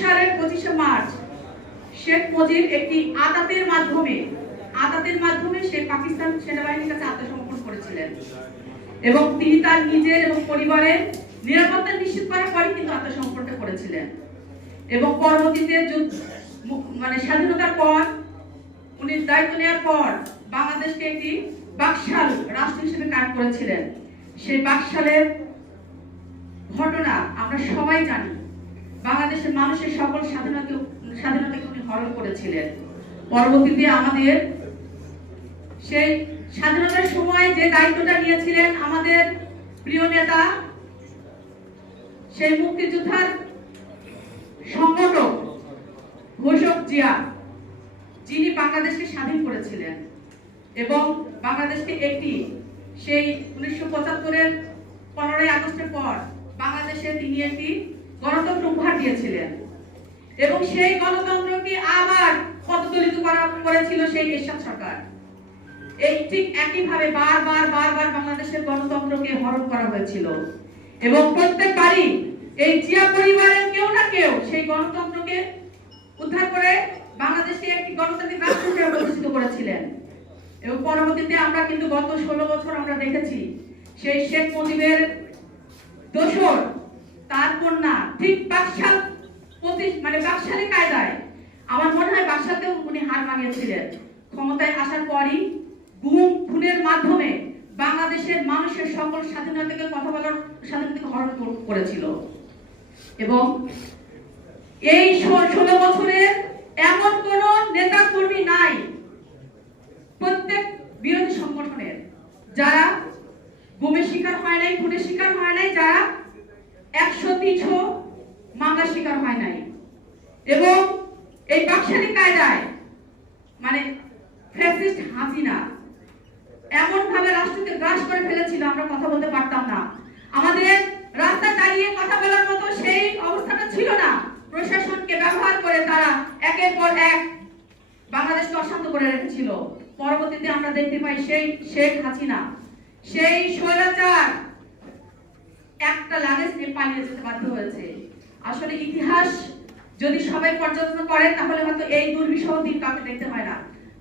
সালের পঁচিশে মার্চ, শেখ মুজিব একটি আদাতের মাধ্যমে আদাতের মাধ্যমে সে পাকিস্তান সেনাবাহিনীর কাছে আত্মসমর্পণ করেছিলেন। এবং তিনি তার নিজের এবং পরিবারের নিরাপত্তা নিশ্চিত করার পরে কিন্তু আত্মসমর্পণটা করেছিলেন। এবং পরবর্তীতে মানে স্বাধীনতার পর, উনি দায়িত্ব নেওয়ার পর বাংলাদেশকে একটি বাকশাল রাষ্ট্র হিসেবে কাজ করেছিলেন। সেই বাকশালের ঘটনা আমরা সবাই জানি। বাংলাদেশের মানুষের সকল স্বাধীনতা স্বাধীনতাকে উনি হরণ করেছিলেন। পরবর্তীতে আমাদের সেই স্বাধীনতার সময় যে দায়িত্বটা নিয়েছিলেন আমাদের প্রিয় নেতা, সেই মুক্তিযোদ্ধার সংগঠক ঘোষক জিয়া, যিনি বাংলাদেশকে স্বাধীন করেছিলেন এবং বাংলাদেশকে একটি সেই উনিশশো পঁচাত্তরের পনেরোই আগস্টের পর বাংলাদেশে তিনি একটি গণতন্ত্র উপহার দিয়েছিলেন। এবং সেই গণতন্ত্রকে আবার পদদলিত করা করেছিল সেই এরশাদ সরকার। এই ঠিক একইভাবে বারবার বারবার বাংলাদেশের গণতন্ত্রকে হরণ করা হয়েছিল। এবং প্রত্যেকবারই এই জিয়া পরিবারের কেউ না কেউ সেই গণতন্ত্রকে উদ্ধার করে বাংলাদেশে একটি গণতান্ত্রিক রাষ্ট্র হিসেবে প্রতিষ্ঠিত করেছিলেন। এবং পরবর্তীতে আমরা কিন্তু গত ষোলো বছর আমরা দেখেছি সেই শেখ মুজিবের দোসর তার কন্যা, ঠিক বাকশাল মানে বাকশালী কায়দায়। আমার মনে হয় বাকশালতেও উনি হার মানিয়েছিলেন। ক্ষমতায় আসার পরই গুম খুনের মাধ্যমে বাংলাদেশের মানুষের সকল স্বাধীনতাকে, কথা বলার স্বাধীনতাকে হরণ করেছিল। এবং এই ষোলো বছরের এমন কোন নেতা কর্মী নাই প্রত্যেক বিরোধী সংগঠনের। যারা গুমের শিকার হয় নাই, খুনের শিকার হয় নাই, যারা একশো তিনশো মামলার শিকার হয় নাই। এবং এই বাকশালী কায়দায় মানে ফ্যাসিস্ট হাসিনা এমন ভাবে রাষ্ট্রকে গ্রাস করে ফেলেছিল, আমরা কথা বলতে পারতাম না। আমাদের রাস্তা দাঁড়িয়ে কথা বলার মতো সেই অবস্থাটা ছিল না। প্রশাসনকে ব্যবহার করে তারা একের পর এক বাংলাদেশকে অশান্ত করে রেখেছিল। পরবর্তীতে আমরা দেখতে পাই সেই শেখ হাসিনা, সেই স্বৈরাচার একটা লাগেজ নিয়ে পালিয়ে যেতে বাধ্য হয়েছে। আসলে ইতিহাস যদি সবাই পর্যবেক্ষণ করেন তাহলে হয়তো এই দুর্বিষহ দিন কাউকে দেখতে হয় না।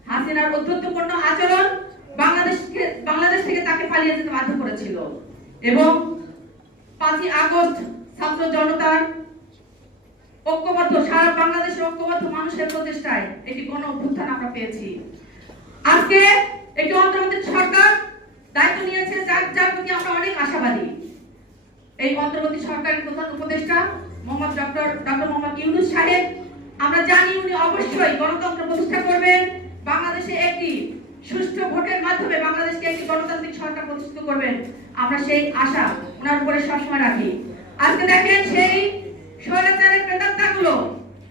হাসিনার অধ্যত্বপূর্ণ আচরণ বাংলাদেশকে, বাংলাদেশ থেকে তাকে পালিয়ে যেতে বাধ্য করেছিল। এবং পাঁচই আগস্ট ছাত্র জনতার ঐক্যবদ্ধ, সারা বাংলাদেশের ঐক্যবদ্ধ মানুষের প্রচেষ্টায় একটি গণ অভ্যুত্থান আমরা পেয়েছি। আজকে একটি অন্তর্বর্তী সরকার দায়িত্ব নিয়েছে, যার যার এই অন্তর্বর্তী সরকারের প্রধান উপদেষ্টা মোহাম্মদ ডক্টর ডক্টর মোহাম্মদ ইউনুস সাহেব। আমরা জানি উনি অবশ্যই গণতন্ত্র প্রতিষ্ঠা করবেন। বাংলাদেশে একটি সুষ্ঠু ভোটের মাধ্যমে বাংলাদেশকে একটি গণতান্ত্রিক সরকার প্রতিষ্ঠিত করবেন। আমরা সেই আশা ওনার উপরে সবসময় রাখি। আজকে দেখেন সেই স্বৈরাচারের প্রেতাত্মাগুলো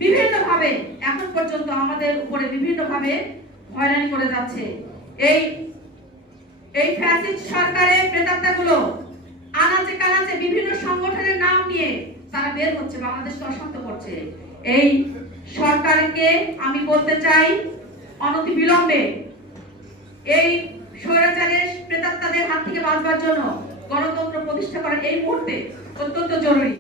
বিভিন্নভাবে এখন পর্যন্ত আমাদের উপরে বিভিন্নভাবে হয়রানি করে যাচ্ছে। এই এই ফ্যাসিস্ট সরকারের প্রেতাত্মাগুলো আনাচে কানাচে বিভিন্ন সংগঠনের নাম নিয়ে তারা বের হচ্ছে বাংলাদেশকে অশান্ত করছে। এই সরকারকে আমি বলতে চাই অনতি বিলম্বে এই স্বৈরাচারের প্রেতাত্মাদের হাত থেকে বাঁচবার জন্য গণতন্ত্র প্রতিষ্ঠা করা এই মুহূর্তে অত্যন্ত জরুরি।